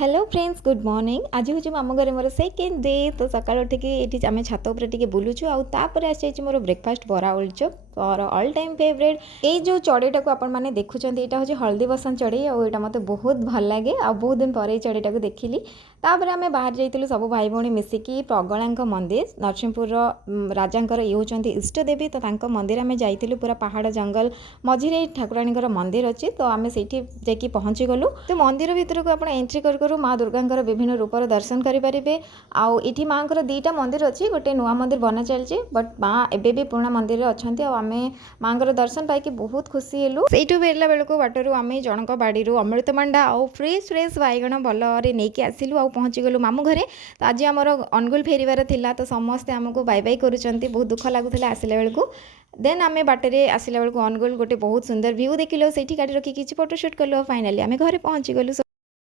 Hello friends good morning आज हूँ मामू घर मोर सेकेंड डे तो सकाल उठिक ये आम छात उपर बुलूचु आउे आसी मोर ब्रेकफास्ट बरा आलुचप और ऑल टाइम फेवरेट ये जो चढ़ईटा को आपने देखुं यहाँ हूँ हल्दी बसंत चढ़ई और यहाँ मत बहुत भल लगे आ बहुत दिन पर चढ़ईटा को देखिली तापर आम बाहर जाइलु सब भाई भौणी मिसिकी प्रगला मंदिर नरसिंहपुर राजा ये होती इष्टदेवी तो मंदिर आम जाइलु पूरा पहाड़ जंगल मझे ठाकुराणी मंदिर अच्छी तो आम से पहुँची गलु तो मंदिर भितर को आप एंट्री करूँ माँ दुर्गा विभिन्न रूपर दर्शन करेंगे आठी माँ दीटा मंदिर अच्छी गोटे नुआ मंदिर बना चलती बट माँ एबे भी पुराना मंदिर अच्छा आम माँ दर्शन पाई बहुत खुशी हेलु से फेरला बेलू बाटू आम जनक बाड़ी अमृतभंडा आउ फ्रेश फ्रेश बैगण भलरे नहीं आसिलु आ पहुँची गलु मामू घरे तो आज आमर अनुगुल फेरबार थिला तो समस्ते आमको बाय बाय करुँच बहुत दुख लगुला आसला बेलू देन आम बाटे आसला बेलू अनुगुल गोटे बहुत सुंदर व्यू देखिलु से गाड़ी रखी किसी फोटोशूट कलु फाइनाली आम घरे पहुँची गलु।